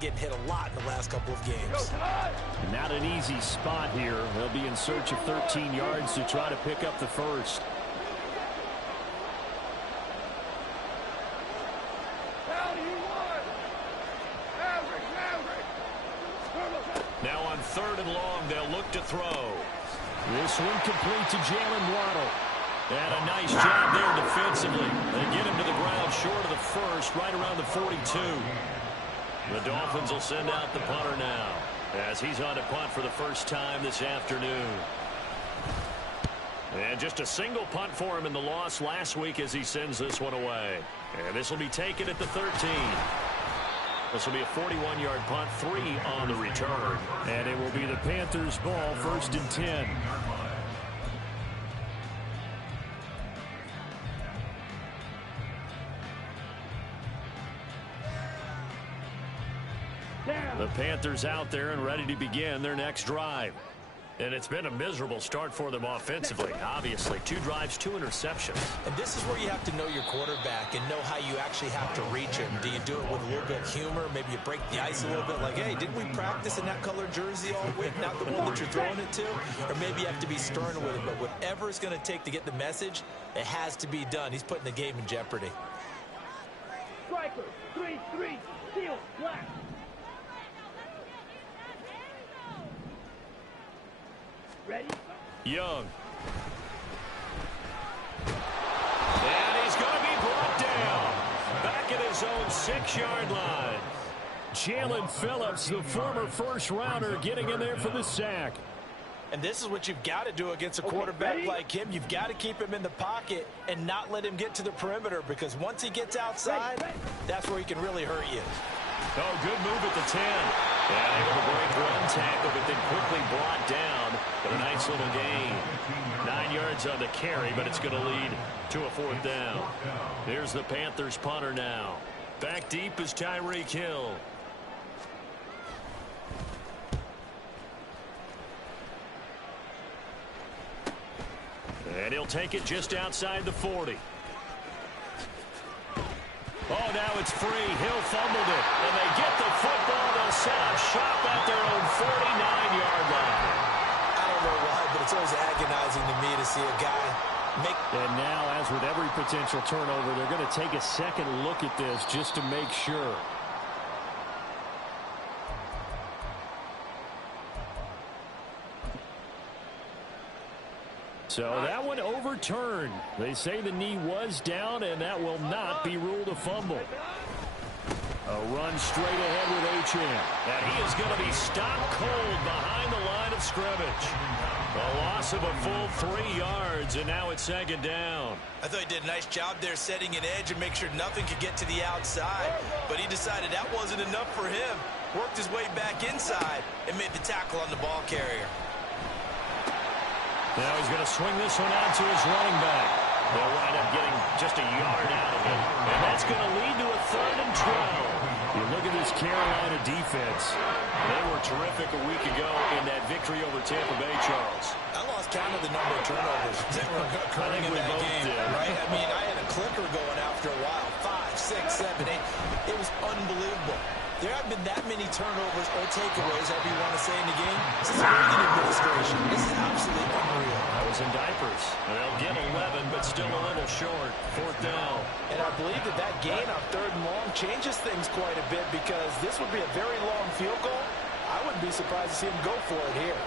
been getting hit a lot in the last couple of games. Not an easy spot here. They'll be in search of 13 yards to try to pick up the first. Now on 3rd and long, they'll look to throw. This one complete to Jalen Waddle. And a nice job there defensively. They get him to the ground short of the first, right around the 42. The Dolphins will send out the punter now, as he's on to punt for the first time this afternoon. And just a single punt for him in the loss last week as he sends this one away. And this will be taken at the 13. This will be a 41-yard punt, 3 on the return. And it will be the Panthers' ball, 1st and 10. The Panthers out there and ready to begin their next drive. And it's been a miserable start for them offensively. Obviously, 2 drives, 2 interceptions. And this is where you have to know your quarterback and know how you actually have to reach him. Do you do it with a little bit of humor? Maybe you break the ice a little bit like, hey, didn't we practice in that color jersey all week, not the one that you're throwing it to? Or maybe you have to be stern with it. But whatever it's going to take to get the message, it has to be done. He's putting the game in jeopardy. Striker, 3-3, seal, black. Ready? Young. And he's going to be brought down. Back at his own 6-yard line. Jalen Phillips, the former first-rounder, getting in there for the sack. And this is what you've got to do against a quarterback like him. You've got to keep him in the pocket and not let him get to the perimeter, because once he gets outside, that's where he can really hurt you. Oh, good move at the 10. Yeah, able to break one tackle, but then quickly brought down. But a nice little gain. 9 yards on the carry, but it's going to lead to a 4th down. Here's the Panthers punter now. Back deep is Tyreek Hill. And he'll take it just outside the 40. Oh, now it's free. Hill fumbled it. And they get the football. They'll set up shop at their own 49-yard line. I don't know why, but it's always agonizing to me to see a guy make... And now, as with every potential turnover, they're going to take a second look at this just to make sure. So that one overturned. They say the knee was down, and that will not be ruled a fumble. A run straight ahead with H.M. And he is going to be stopped cold behind the line of scrimmage. A loss of a full 3 yards, and now it's 2nd down. I thought he did a nice job there setting an edge and make sure nothing could get to the outside. But he decided that wasn't enough for him. Worked his way back inside and made the tackle on the ball carrier. Now he's going to swing this one out to his running back. They'll wind up getting just a yard out of it. And that's going to lead to a 3rd and 12. You look at this Carolina defense. They were terrific a week ago in that victory over Tampa Bay, Charles. I lost count of the number of turnovers that were occurring in that game. Right? I mean, I had a clicker going after a while. 5, 6, 7, 8. It was unbelievable. There haven't been that many turnovers or takeaways, however you want to say, in the game since the Reagan administration. This is absolutely unreal. I was in diapers. They'll get 11, but still a little short. 4th down. And I believe that that gain on 3rd and long changes things quite a bit, because this would be a very long field goal. I wouldn't be surprised to see him go for it here.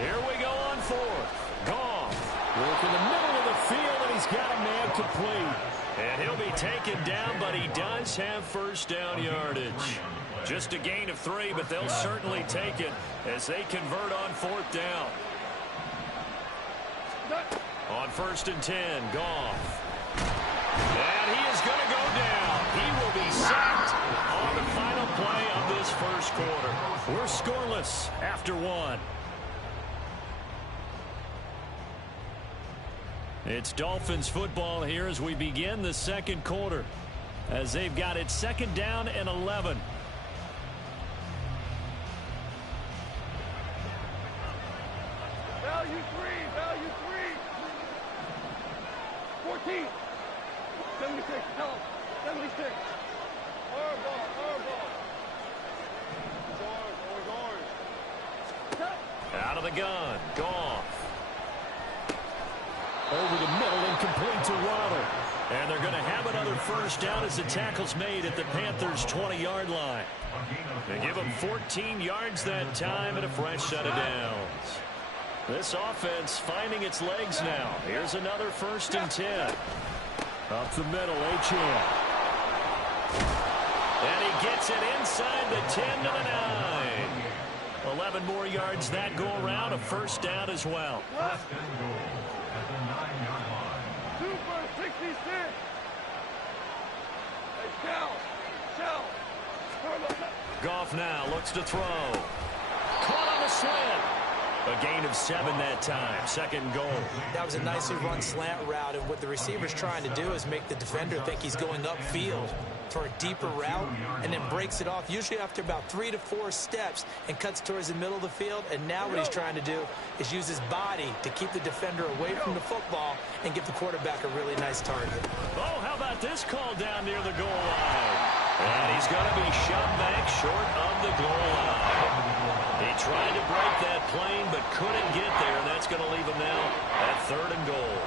Here we go on 4th. Goff. Work in the middle of the field, and he's got a man complete. And he'll be taken down, but he does have 1st down yardage. Just a gain of 3, but they'll certainly take it as they convert on 4th down. On 1st and 10, Goff. And he is going to go down. He will be sacked on the final play of this first quarter. We're scoreless after 1. It's Dolphins football here as we begin the 2nd quarter, as they've got it 2nd down and 11. Value 3, value 3. 14. 76, tell him. 76. Out of the gun. Goff. Over the middle and complete to Waddle. And they're going to have another first down as the tackle's made at the Panthers' 20-yard line. They give them 14 yards that time and a fresh set of downs. This offense finding its legs now. Here's another 1st and 10. Up the middle, Achane. And he gets it inside the 10 to the 9. 11 more yards that go around, a first down as well. Super 66. Hey, Shell. Goff now looks to throw. Caught on the slant. A gain of 7 that time. 2nd goal. That was a nicely run slant route, and what the receiver's trying to do is make the defender think he's going upfield for a deeper route, and then breaks it off, usually after about 3 to 4 steps, and cuts towards the middle of the field. And now what he's trying to do is use his body to keep the defender away from the football and give the quarterback a really nice target. Oh, how about this call down near the goal line? And he's going to be shoved back short of the goal line. He tried to break that plane but couldn't get there, and that's going to leave him now at 3rd and goal.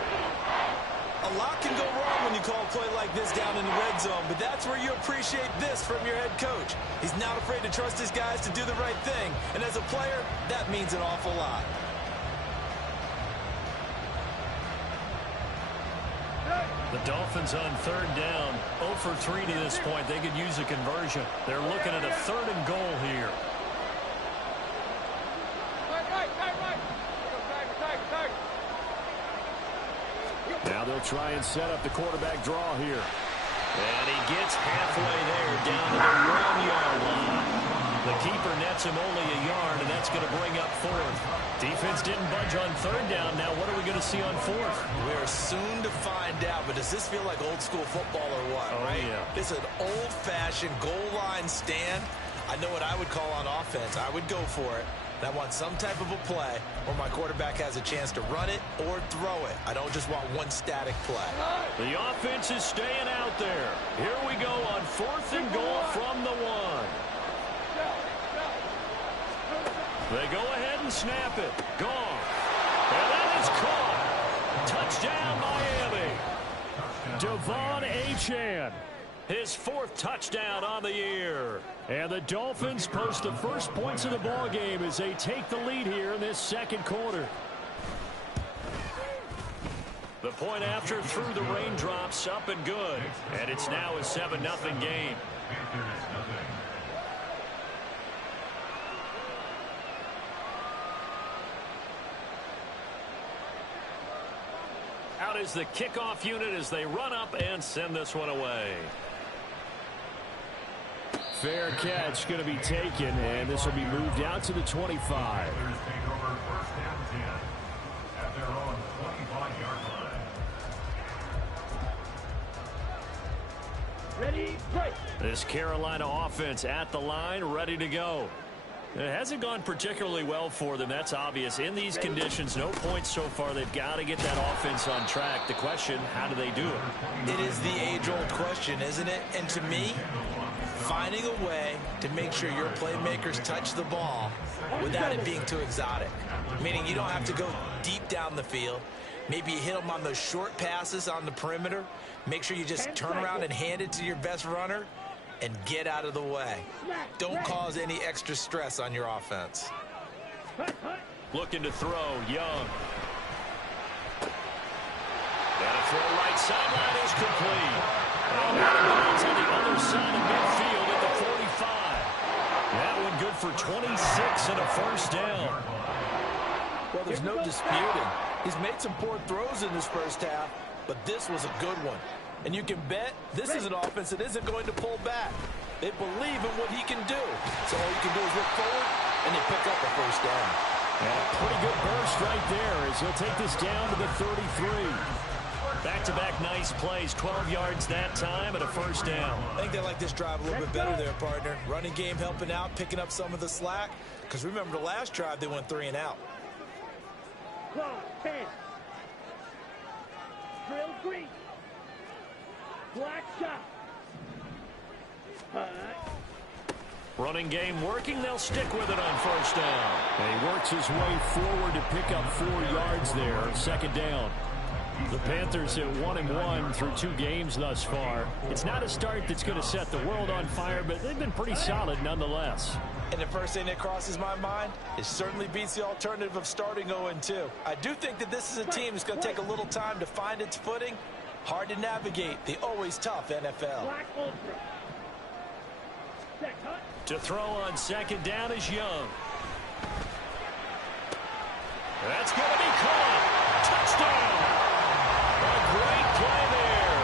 A lot can go wrong when you call a play like this down in the red zone, but that's where you appreciate this from your head coach. He's not afraid to trust his guys to do the right thing, and as a player, that means an awful lot. The Dolphins on 3rd down, 0 for 3 to this point. They could use a conversion. They're looking at a 3rd and goal here. Now they'll try and set up the quarterback draw here. And he gets halfway there down to the 1-yard line. The keeper nets him only a yard, and that's going to bring up 4th. Defense didn't budge on 3rd down. Now what are we going to see on 4th? We're soon to find out, but does this feel like old school football or what, right? Yeah. It's an old-fashioned goal line stand. I know what I would call on offense. I would go for it. And I want some type of a play where my quarterback has a chance to run it or throw it. I don't just want one static play. The offense is staying out there. Here we go on 4th and goal from the 1. They go ahead and snap it. Gone. And that is caught. Touchdown, Miami. Devon Achane. His 4th touchdown on the year. And the Dolphins post the first points of the ball game as they take the lead here in this 2nd quarter. The point after through the raindrops, up and good. And it's now a 7-0 game. Out is the kickoff unit as they run up and send this one away. Fair catch going to be taken, and this will be moved out to the 25. Ready, break. This Carolina offense at the line, ready to go. It hasn't gone particularly well for them. That's obvious. In these conditions, no points so far. They've got to get that offense on track. The question, how do they do it? It is the age-old question, isn't it? And to me, finding a way to make sure your playmakers touch the ball without it being too exotic. Meaning you don't have to go deep down the field. Maybe you hit them on those short passes on the perimeter. Make sure you just turn around and hand it to your best runner and get out of the way. Don't cause any extra stress on your offense. Looking to throw, Young. And a throw right sideline is complete. And that is on the other side of midfield at the 45. That one good for 26 and a first down. Well, there's no disputing. He's made some poor throws in this first half, but this was a good one. And you can bet this is an offense that isn't going to pull back. They believe in what he can do. So all you can do is look forward, and they pick up a first down. And a pretty good burst right there as he'll take this down to the 33. Back-to-back nice plays, 12 yards that time and a first down. I think they like this drive a little bit better there, partner. Running game helping out, picking up some of the slack. Because remember the last drive, they went 3 and out. Clock, 10. Drill green. Black shot. Running game working. They'll stick with it on first down. And he works his way forward to pick up 4 yards there. Second down. The Panthers at 1-1 through 2 games thus far. It's not a start that's going to set the world on fire, but they've been pretty solid nonetheless. And the first thing that crosses my mind, it certainly beats the alternative of starting 0-2. I do think that this is a team that's going to take a little time to find its footing. Hard to navigate the always tough NFL. To throw on second down is Young. That's going to be caught. Touchdown. A great play there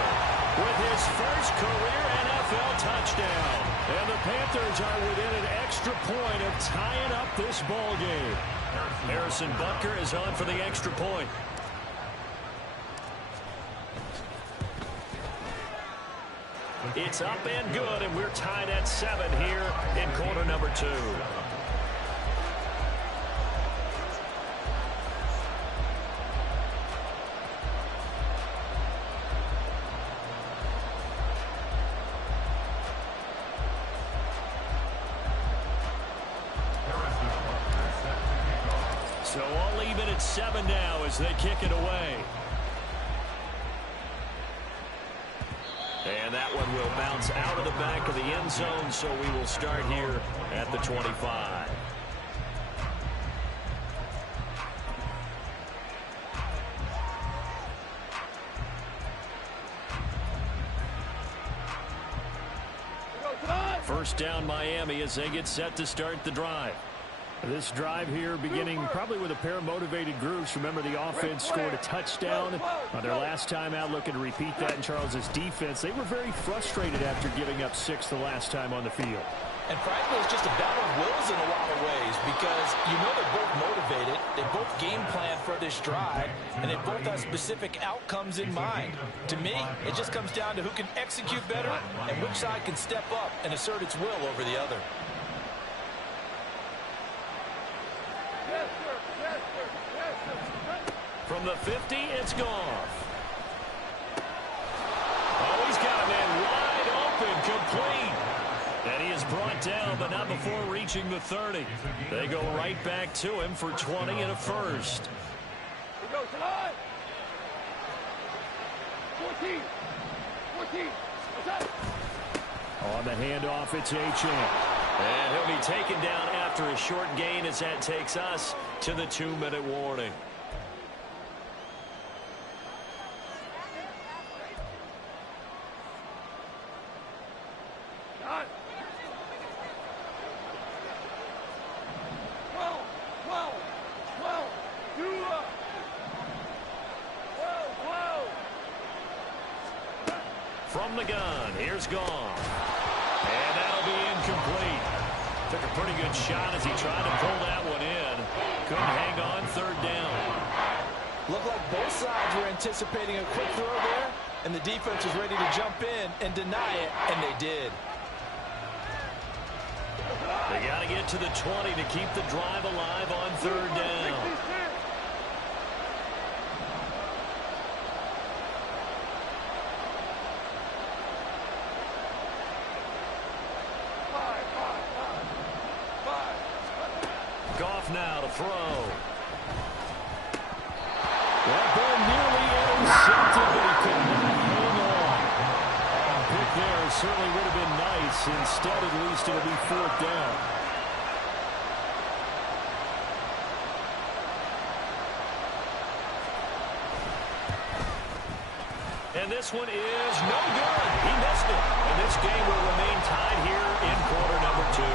with his first career NFL touchdown. And the Panthers are within an extra point of tying up this ball game. Harrison Butker is on for the extra point. It's up and good, and we're tied at 7 here in quarter number 2. So all even at 7 now as they kick it away. And that one will bounce out of the back of the end zone, so we will start here at the 25. First down Miami as they get set to start the drive. This drive here beginning probably with a pair of motivated groups. Remember, the offense scored a touchdown on their last time out, looking to repeat that in Charles's defense. They were very frustrated after giving up 6 the last time on the field. And frankly, it's just a battle of wills in a lot of ways because you know they're both motivated, they both game plan for this drive, and they both have specific outcomes in mind. To me, it just comes down to who can execute better and which side can step up and assert its will over the other. From the 50, it's Goff. Oh, he's got a man wide open, complete. And he is brought down, but not before reaching the 30. They go right back to him for 20 and a first. He goes to line. 14. What's up? On the handoff, it's Achane. And he'll be taken down after a short gain as that takes us to the 2-minute warning. From the gun, here's Goff. And that'll be incomplete. Took a pretty good shot as he tried to pull that one in. Couldn't hang on, third down. Looked like both sides were anticipating a quick throw there, and the defense was ready to jump in and deny it, and they did. They got to get to the 20 to keep the drive alive on third down. Goff now to throw. That ball nearly intercepted, but he could not hang on. A pick there certainly would have been nice. Instead, at least it'll be fourth down. And this one is no good. He missed it. And this game will remain tied here in quarter number 2.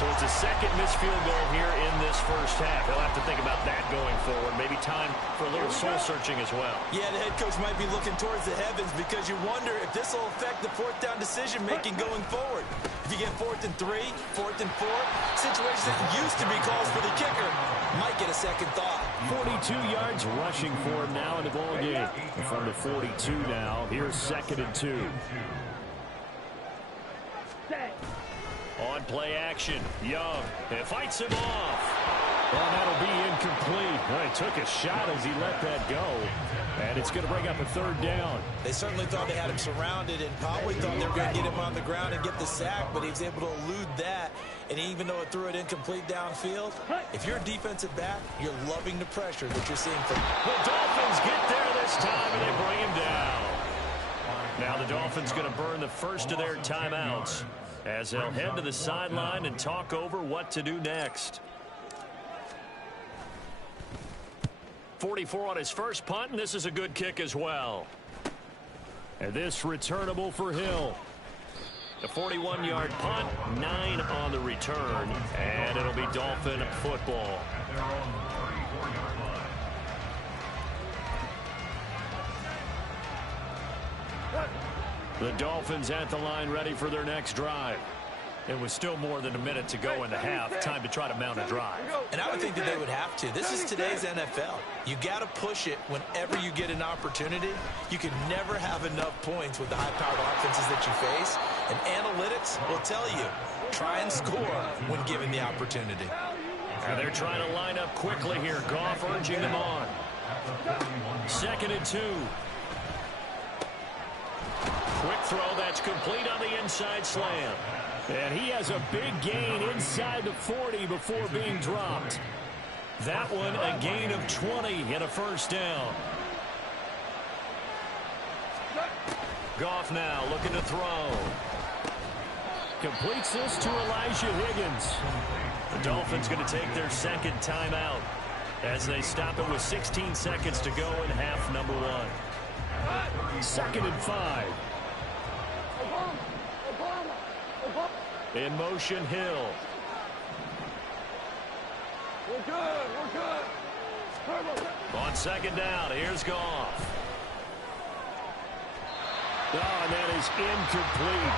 So it's a second missed field goal here in this first half. He'll have to think about that going forward. Maybe time for a little soul-searching as well. Yeah, the head coach might be looking towards the heavens because you wonder if this will affect the fourth down decision-making going forward. If you get 4th and 3, 4th and 4, situations that used to be calls for the kicker might get a second thought. 42 yards rushing for him now in the ball game. From the 42 now, here's 2nd and 2. On play action, Young fights him off. And that'll be incomplete. Well, he took a shot as he let that go. And it's going to bring up a third down. They certainly thought they had him surrounded and probably thought they were going to get him on the ground and get the sack, but he was able to elude that. And even though it threw it incomplete downfield, if you're a defensive back, you're loving the pressure that you're seeing from the Dolphins get there this time, and they bring him down. Now the Dolphins going to burn the first of their timeouts as they'll head to the sideline and talk over what to do next. 44 on his first punt, and this is a good kick as well. And this returnable for Hill. The 41-yard punt, 9 on the return, and it'll be Dolphin football. The Dolphins at the line ready for their next drive. It was still more than a minute to go in the half. Time to try to mount a drive. And I would think that they would have to. This is today's NFL. You got to push it whenever you get an opportunity. You can never have enough points with the high-powered offenses that you face. And analytics will tell you, try and score when given the opportunity. And they're trying to line up quickly here. Goff urging them on. 2nd and 2. Quick throw that's complete on the inside slam. And he has a big gain inside the 40 before being dropped. That one a gain of 20 and a first down. Goff now looking to throw. Completes this to Elijah Higgins. The Dolphins going to take their second timeout as they stop it with 16 seconds to go in half number 1. 2nd and 5. In motion, Hill. We're good. We're good. On 2nd down, here's Goff. Oh, and that is incomplete.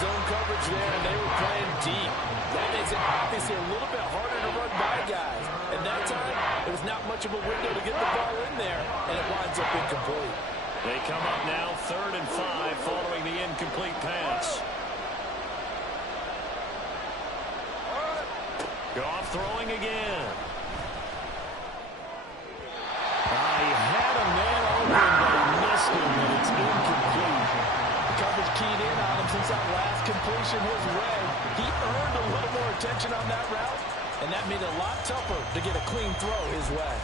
Zone coverage there, and they were playing deep. That makes it obviously a little bit harder to run by guys. And that time, there was not much of a window to get the ball in there, and it winds up incomplete. They come up now 3rd and 5 following the incomplete pass. Goff throwing again. He had a man open, but he missed him, and it's incomplete. The coverage keyed in on him since that last completion his way. He earned a little more attention on that route, and that made it a lot tougher to get a clean throw his way.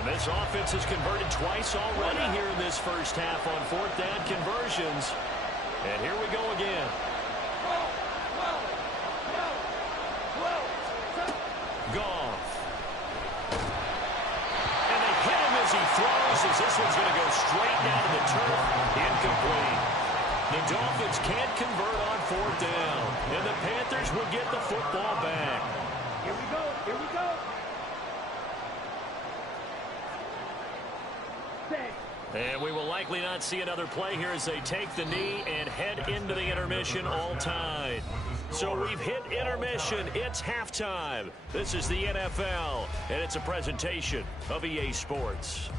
And this offense has converted twice already here in this first half on 4th down conversions. And here we go again. Goff. And they hit him as he throws, as this one's going to go straight down to the turf. Incomplete. The Dolphins can't convert on 4th down. And the Panthers will get the football back. Here we go. Here we go. And we will likely not see another play here as they take the knee and head into the intermission all tied. So we've hit intermission. It's halftime. This is the NFL, and it's a presentation of EA Sports.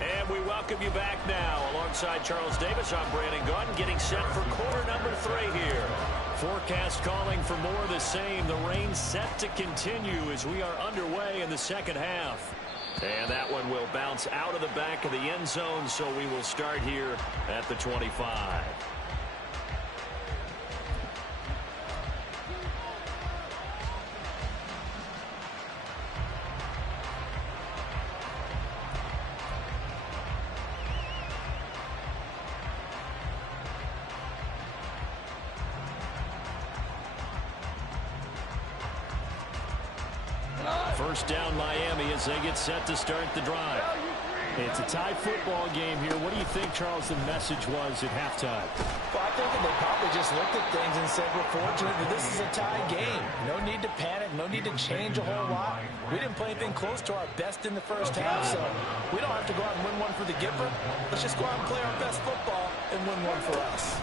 And we welcome you back now. Alongside Charles Davis, I'm Brandon Gunn, getting set for quarter number 3 here. Forecast calling for more of the same. The rain set to continue as we are underway in the second half. And that one will bounce out of the back of the end zone, so we will start here at the 25. First down Miami as they get set to start the drive. It's a tie football game here. What do you think, Charles, the message was at halftime? Well, I think that they probably just looked at things and said, we're fortunate that this is a tie game. No need to panic. No need to change a whole lot. We didn't play anything close to our best in the first half, so we don't have to go out and win one for the Gipper. Let's just go out and play our best football and win one for us.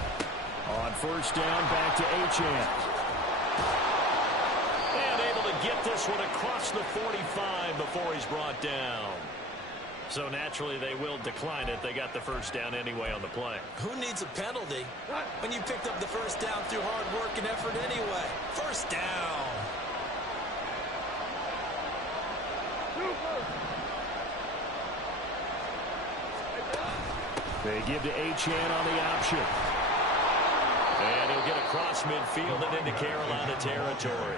On first down, back to Achane. And able to get this one across the 45 before he's brought down. So naturally they will decline it. They got the first down anyway on the play. Who needs a penalty when you picked up the first down through hard work and effort anyway? First down. They give to Achane on the option. And he'll get across midfield and into Carolina territory.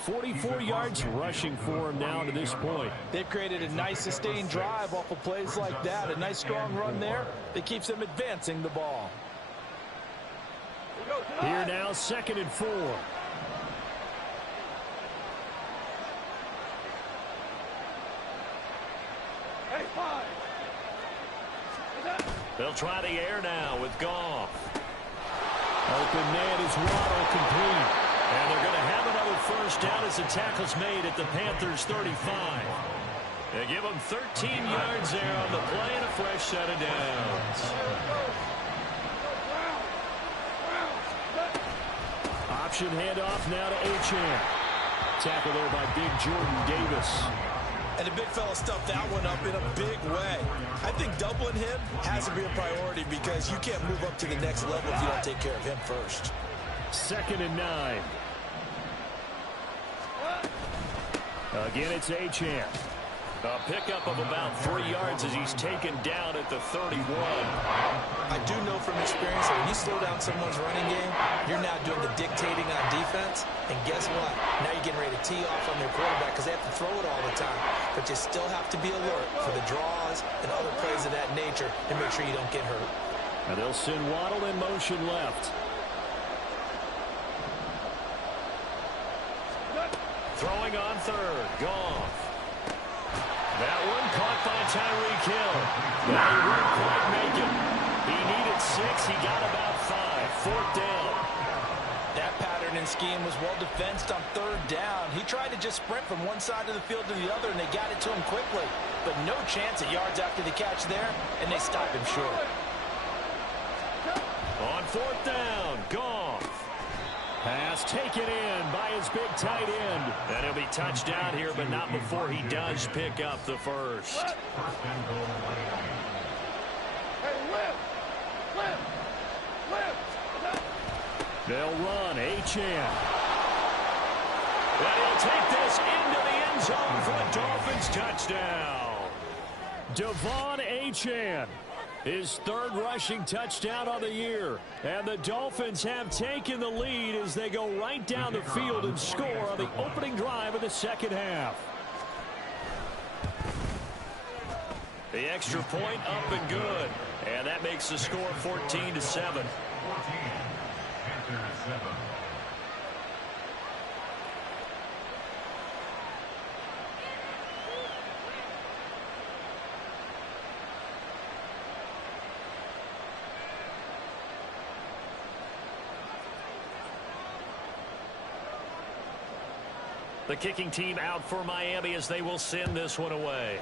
44 yards rushing for him now to this point. They've created a nice sustained drive off of plays like that. A nice strong run there that keeps them advancing the ball. Here now, 2nd and 4. They'll try the air now with Goff. Open man is Waddle, complete. And they're going to have another first down as the tackle's made at the Panthers 35. They give them 13 yards there on the play and a fresh set of downs. Option handoff now to Achane. Tackle there by big Jordan Davis. And the big fella stuffed that one up in a big way. I think doubling him has to be a priority because you can't move up to the next level if you don't take care of him first. 2nd and 9. Again, it's Achane. A pickup of about 3 yards as he's taken down at the 31. I do know from experience that when you slow down someone's running game, you're now doing the dictating on defense. And guess what? Now you're getting ready to tee off on their quarterback because they have to throw it all the time. But you still have to be alert for the draws and other plays of that nature to make sure you don't get hurt. Now they'll send Waddle in motion left. Throwing on 3rd. Goff. That one caught by Tyreek Hill. Now he won't quite make it. He needed 6. He got about 5. 4th down. That pattern and scheme was well defensed on 3rd down. He tried to just sprint from one side of the field to the other, and they got it to him quickly. But no chance at yards after the catch there, and they stopped him short. On 4th down, Goff. Pass taken in by his big tight end. And he'll be touched down here, but not before he does pick up the first. They'll run. Achane. And he'll take this into the end zone for a Dolphins touchdown. Devon Achane. His 3rd rushing touchdown on the year. And the Dolphins have taken the lead as they go right down the field and score on the opening drive of the 2nd half. The extra point up and good. And that makes the score 14-7. The kicking team out for Miami as they will send this one away.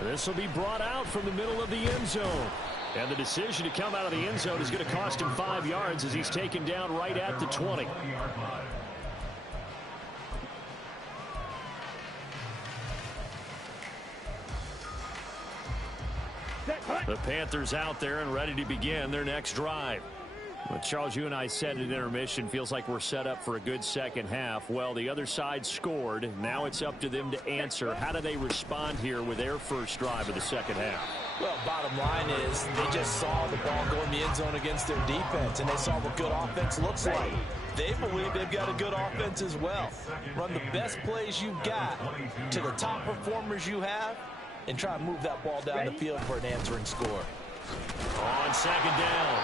And this will be brought out from the middle of the end zone. And the decision to come out of the end zone is going to cost him 5 yards as he's taken down right at the 20. The Panthers out there and ready to begin their next drive. Well, Charles, you and I said at intermission, feels like we're set up for a good 2nd half. Well, the other side scored. Now it's up to them to answer. How do they respond here with their first drive of the 2nd half? Well, bottom line is they just saw the ball go in the end zone against their defense, and they saw what good offense looks like. They believe they've got a good offense as well. Run the best plays you've got to the top performers you have, and try and move that ball down the field for an answering score. On 2nd down.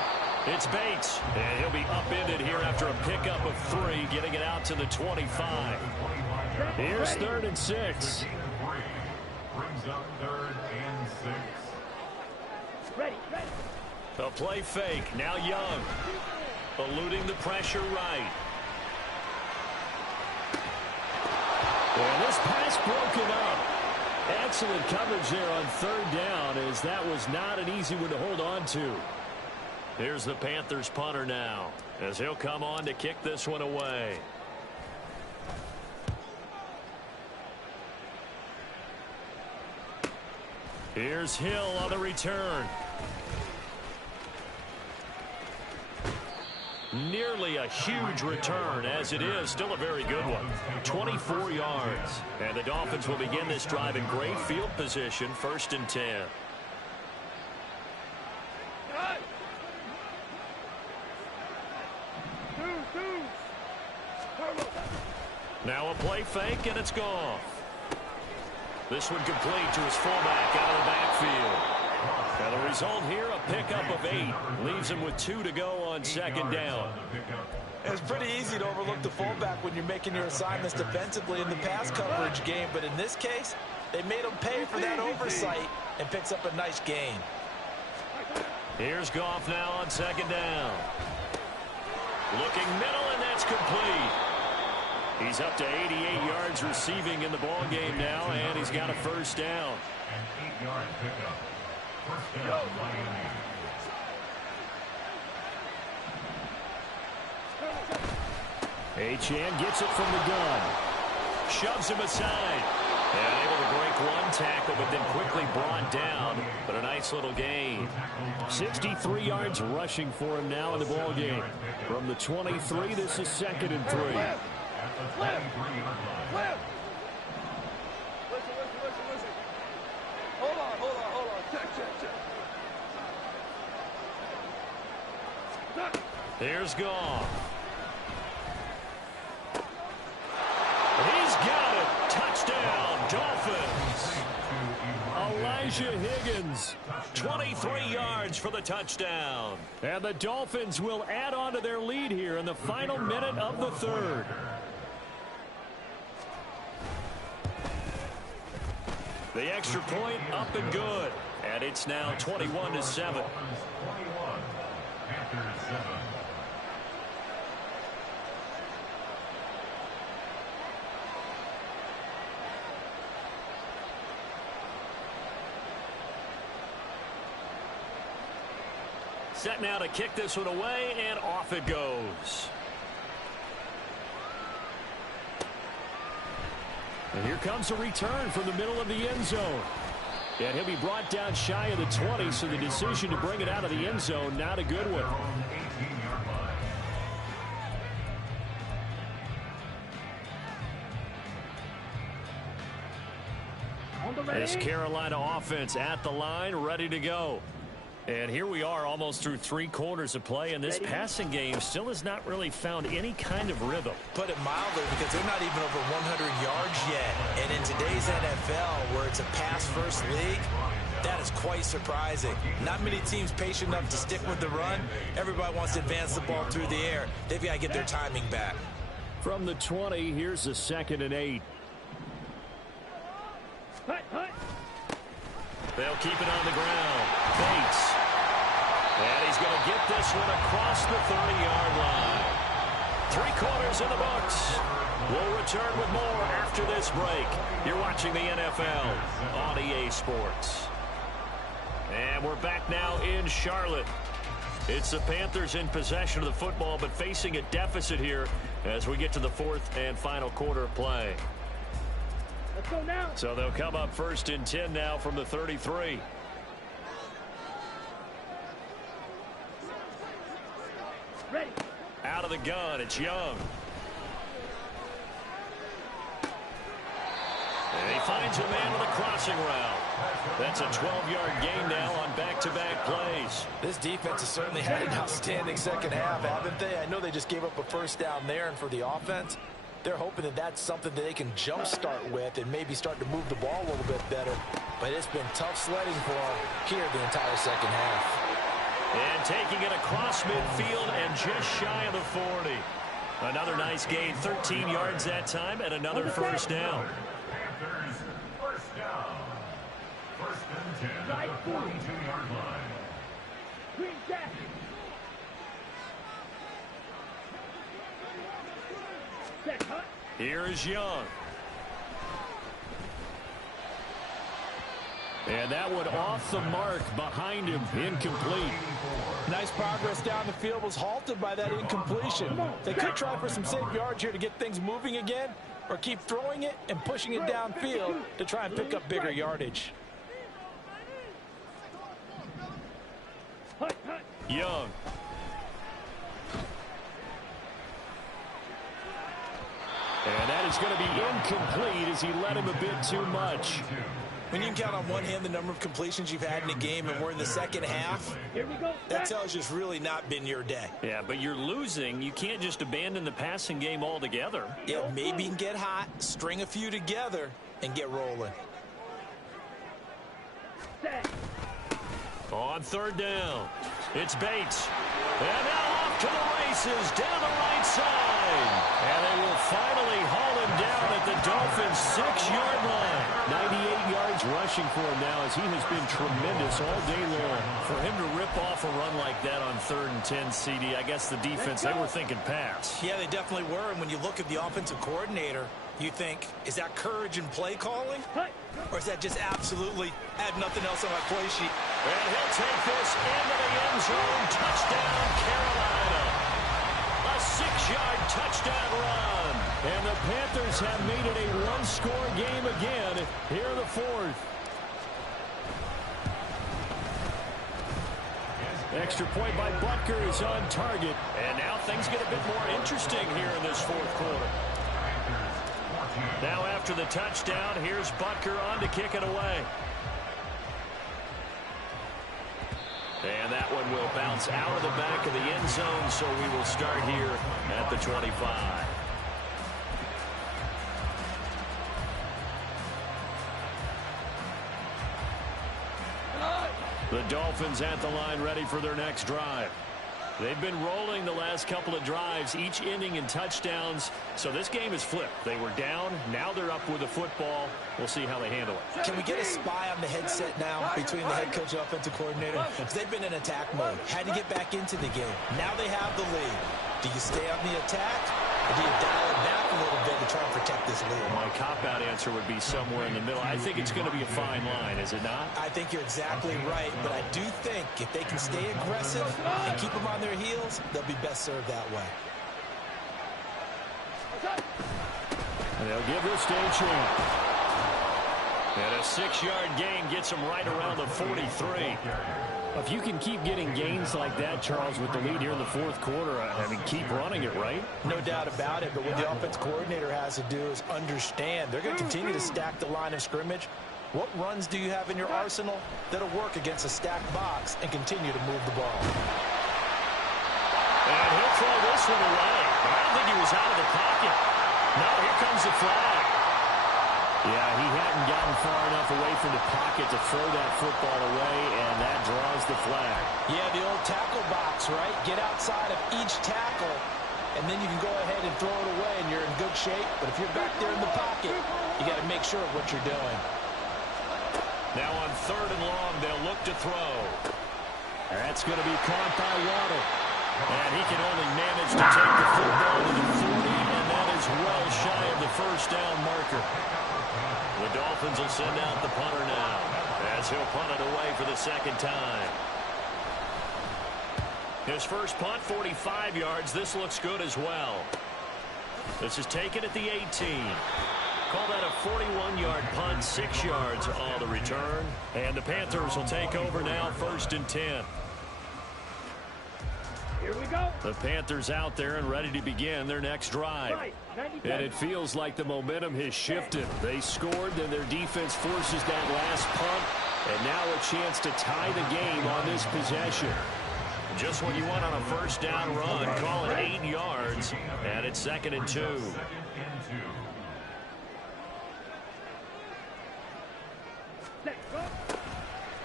It's Bates, and he'll be upended here after a pickup of 3, getting it out to the 25. Here's 3rd and 6. Brings up 3rd and 6. Ready. A play fake, now Young. Eluding the pressure right. And this pass broken up. Excellent coverage there on 3rd down, as that was not an easy one to hold on to. Here's the Panthers punter now. as he'll come on to kick this one away. Here's Hill on the return. Nearly a huge return, as it is still a very good one. 24 yards. And the Dolphins will begin this drive in great field position, 1st and 10. Now a play fake, and it's gone. This one complete to his fullback out of the backfield. And the result here, a pickup of 8. Leaves him with 2 to go on 2nd down. It's pretty easy to overlook the fullback when you're making your assignments defensively in the pass coverage game. But in this case, they made him pay for that oversight and picks up a nice gain. Here's Goff now on 2nd down. Looking middle, and that's complete. He's up to 88 yards receiving in the ball game now, and he's got a 1st down. An 8-yard pickup. 1st down, Miami. Achane gets it from the gun. Shoves him aside. And able to break one tackle, but then quickly brought down. But a nice little gain. 63 yards rushing for him now in the ball game. From the 23, this is 2nd and 3. Listen. Hold on. Check. Here's Goff. He's got it. Touchdown, Dolphins. Elijah Higgins, 23 yards for the touchdown. And the Dolphins will add on to their lead here in the final minute of the 3rd. The extra point up and good. And it's now 21-7. 21. Panthers 7. Set now to kick this one away, and off it goes. And here comes a return from the middle of the end zone. And he'll be brought down shy of the 20, so the decision to bring it out of the end zone, not a good one. 18-yard line. This Carolina offense at the line, ready to go. And here we are almost through 3 quarters of play, and this passing game still has not really found any kind of rhythm. Put it mildly, because they're not even over 100 yards yet. And in today's NFL, where it's a pass-first league, that is quite surprising. Not many teams patient enough to stick with the run. Everybody wants to advance the ball through the air. They've got to get their timing back. From the 20, here's the 2nd and 8. They'll keep it on the ground. Bates. And he's going to get this one across the 30-yard line. 3 quarters in the books. We'll return with more after this break. You're watching the NFL on EA Sports. And we're back now in Charlotte. It's the Panthers in possession of the football, but facing a deficit here as we get to the 4th and final quarter of play. Let's go now. So they'll come up 1st and 10 now from the 33. Ready. Out of the gun, it's Young. And he finds a man on the crossing route. That's a 12-yard gain now on back-to-back plays. This defense has certainly had an outstanding second half, haven't they? I know they just gave up a 1st down there, and for the offense, they're hoping that that's something that they can jumpstart with and maybe start to move the ball a little bit better. But it's been tough sledding for them here the entire second half. And taking it across midfield and just shy of the 40. Another nice gain, 13 yards that time, and another 1st down. Panthers 1st down. 1st and 10 at the 42-yard line. Green jacket. Here is Young. And that one off the mark behind him, incomplete. Nice progress down the field, was halted by that incompletion. They could try for some safe yards here to get things moving again, or keep throwing it and pushing it downfield to try and pick up bigger yardage. Young. And that is going to be incomplete as he led him a bit too much. When you can count on one hand the number of completions you've had in a game and we're in the second half, that tells you it's really not been your day. Yeah, but you're losing. You can't just abandon the passing game altogether. Yeah, maybe you can get hot, string a few together, and get rolling. On third down, it's Bates. And now off to the races down the right side. And they will finally haul him down at the Dolphins' 6-yard line. 98 yards rushing for him now as he has been tremendous all day long. For him to rip off a run like that on 3rd and 10, CD, I guess the defense, they were thinking pass. Yeah, they definitely were. And when you look at the offensive coordinator, you think, is that courage in play calling? Or is that just absolutely, I have nothing else on my play sheet? And he'll take this into the end zone. Touchdown, Carolina. A 6-yard touchdown run. And the Panthers have made it a one-score game again here in the 4th. Extra point by Butker is on target. And now things get a bit more interesting here in this 4th quarter. Now after the touchdown, here's Butker on to kick it away. And that one will bounce out of the back of the end zone, so we will start here at the 25. The Dolphins at the line ready for their next drive. They've been rolling the last couple of drives, each ending in touchdowns. So this game is flipped. They were down. Now they're up with the football. We'll see how they handle it. Can we get a spy on the headset now between the head coach and offensive coordinator? Because they've been in attack mode. Had to get back into the game. Now they have the lead. Do you stay on the attack, or do you dial it back a little bit to try and protect this lead? My cop-out answer would be somewhere in the middle. I think it's going to be a fine line, is it not? I think you're exactly right, but I do think if they can stay aggressive and keep them on their heels, they'll be best served that way. And they'll give this to a chance. And a 6-yard gain gets them right around the 43. If you can keep getting gains like that, Charles, with the lead here in the 4th quarter, I mean, keep running it, right? No doubt about it, but what the offense coordinator has to do is understand they're going to continue to stack the line of scrimmage. What runs do you have in your arsenal that'll work against a stacked box and continue to move the ball? And he'll throw this one away. I don't think he was out of the pocket. No, here comes the flag. Yeah, he hadn't gotten far enough away from the pocket to throw that football away, and that draws the flag. Yeah, the old tackle box, right? Get outside of each tackle, and then you can go ahead and throw it away, and you're in good shape. But if you're back there in the pocket, you got to make sure of what you're doing. Now on 3rd and long, they'll look to throw. That's going to be caught by Waddle. And he can only manage to take the football to the 40, and that is well shy of the first down marker. The Dolphins will send out the punter now as he'll punt it away for the 2nd time. His first punt, 45 yards. This looks good as well. This is taken at the 18. Call that a 41-yard punt, 6 yards on the return. And the Panthers will take over now, 1st and 10. Here we go. The Panthers out there and ready to begin their next drive. And it feels like the momentum has shifted. They scored, then their defense forces that last punt. And now a chance to tie the game on this possession. Just what you want on a first down run. Call it 8 yards. And it's 2nd and 2.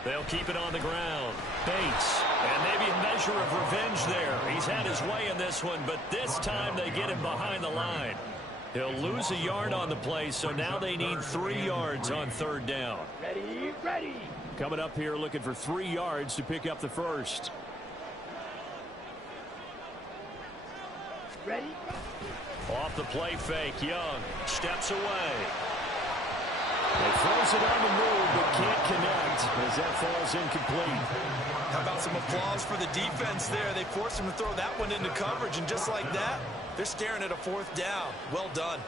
They'll keep it on the ground. Bates. And maybe a measure of revenge there. He's had his way in this one, but this time they get him behind the line. He'll lose a yard on the play, so now they need 3 yards on 3rd down. Ready, ready. Coming up here looking for 3 yards to pick up the first. Ready. Off the play fake, Young steps away. They Throws it on the move, but can't connect as that falls incomplete. How about some applause for the defense there? They forced him to throw that one into coverage, and just like that, they're staring at a fourth down. Well done.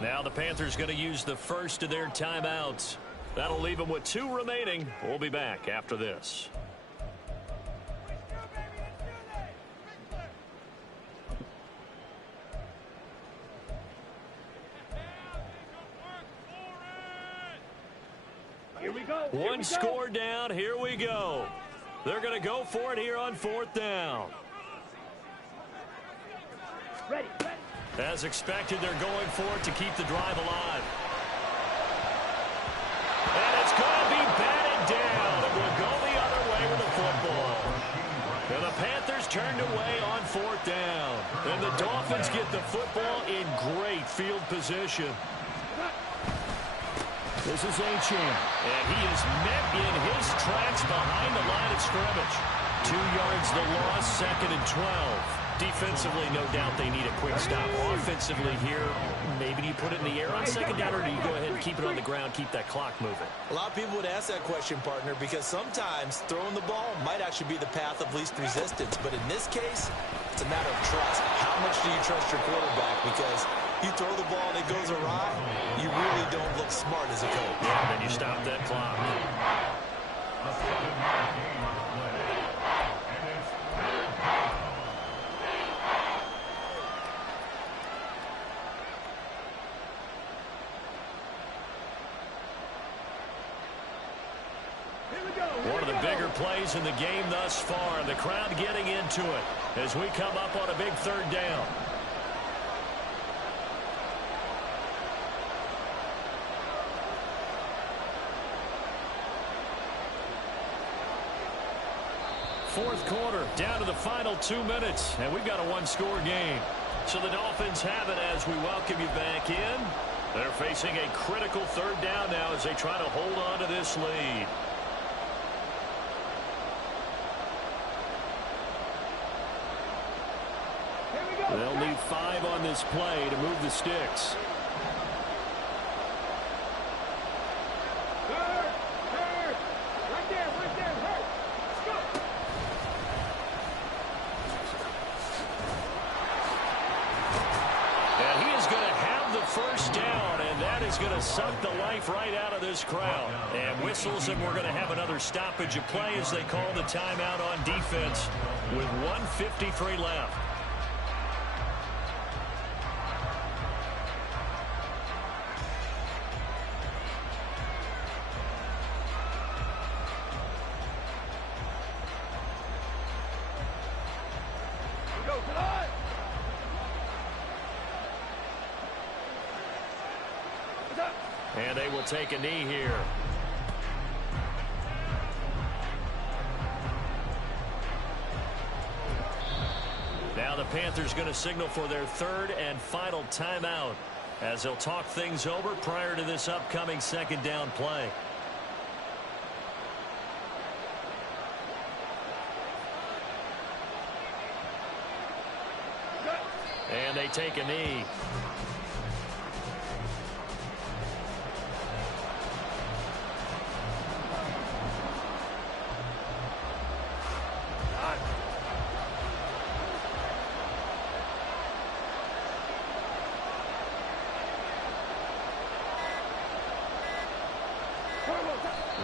Now the Panthers going to use the first of their timeouts. That'll leave them with 2 remaining. We'll be back after this. Here we go. One score down. Here we go. They're going to go for it here on 4th down. Ready. As expected, they're going for it to keep the drive alive. And it's going to be batted down. It will go the other way with the football. And the Panthers turned away on 4th down. And the Dolphins get the football in great field position. This is Achane. And he is met in his tracks behind the line of scrimmage. 2 yards the loss, 2nd and 12. Defensively, no doubt they need a quick stop. Offensively here, maybe do you put it in the air on 2nd down, or do you go ahead and keep it on the ground, keep that clock moving? A lot of people would ask that question, partner, because sometimes throwing the ball might actually be the path of least resistance. But in this case, it's a matter of trust. How much do you trust your quarterback? Because you throw the ball and it goes awry, you really don't look smart as a coach. Yeah, and then you stop that clock. One of the bigger plays in the game thus far. The crowd getting into it as we come up on a big 3rd down. Fourth quarter, down to the final 2 minutes, and we've got a 1-score game. So the Dolphins have it as we welcome you back in. They're facing a critical 3rd down now as they try to hold on to this lead. They'll need 5 on this play to move the sticks. Right there. Hurt. Let's go. And he is going to have the first down, and that is going to suck the life right out of this crowd. And whistles, and we're going to have another stoppage of play as they call the timeout on defense with 1:53 left. And they will take a knee here. Now the Panthers going to signal for their 3rd and final timeout as they'll talk things over prior to this upcoming 2nd down play. And they take a knee.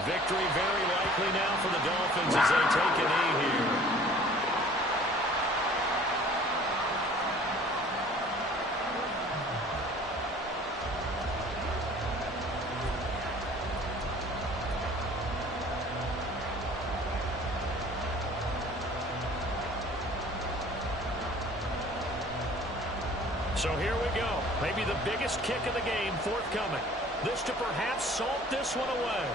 Victory very likely now for the Dolphins as they take a knee here. So here we go. Maybe the biggest kick of the game forthcoming. This to perhaps salt this one away.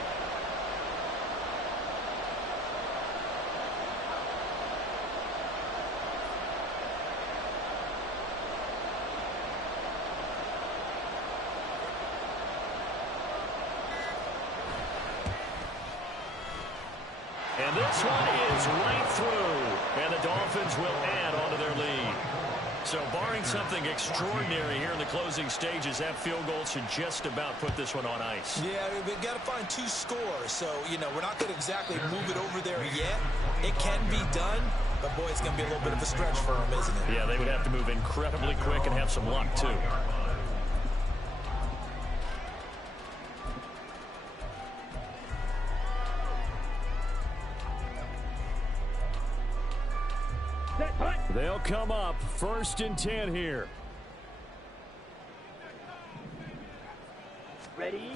this one is right through, and the Dolphins will add onto their lead. So barring something extraordinary here in the closing stages, that field goal should just about put this one on ice. Yeah, we've got to find 2 scores. So, we're not going to exactly move it over there yet. It can be done, but, boy, it's going to be a little bit of a stretch for them, isn't it? Yeah, they would have to move incredibly quick and have some luck, too. They'll come up 1st and 10 here. Ready?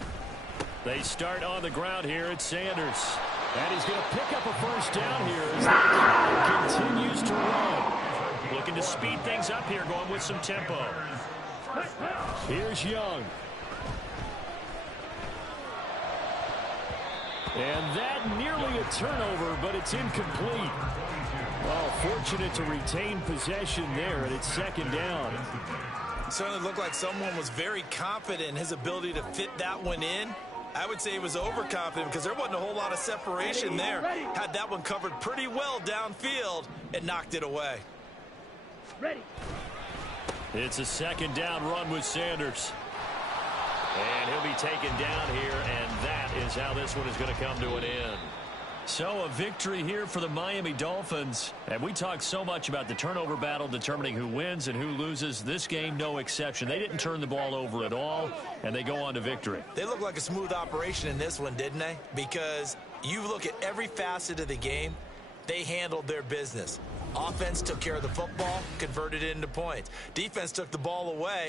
They start on the ground here at Sanders. And he's going to pick up a 1st down here as the clock continues to run. Looking to speed things up here, going with some tempo. Here's Young. And that nearly a turnover, but it's incomplete. Well, fortunate to retain possession there, and it's 2nd down. It certainly looked like someone was very confident in his ability to fit that one in. I would say he was overconfident because there wasn't a whole lot of separation there. Had that one covered pretty well downfield and knocked it away. Ready. It's a 2nd down run with Sanders. And he'll be taken down here, and that is how this one is going to come to an end. So a victory here for the Miami Dolphins. And we talked so much about the turnover battle determining who wins and who loses. This game, no exception. They didn't turn the ball over at all, and they go on to victory. They look like a smooth operation in this one, didn't they? Because you look at every facet of the game, they handled their business. Offense took care of the football, converted it into points. Defense took the ball away.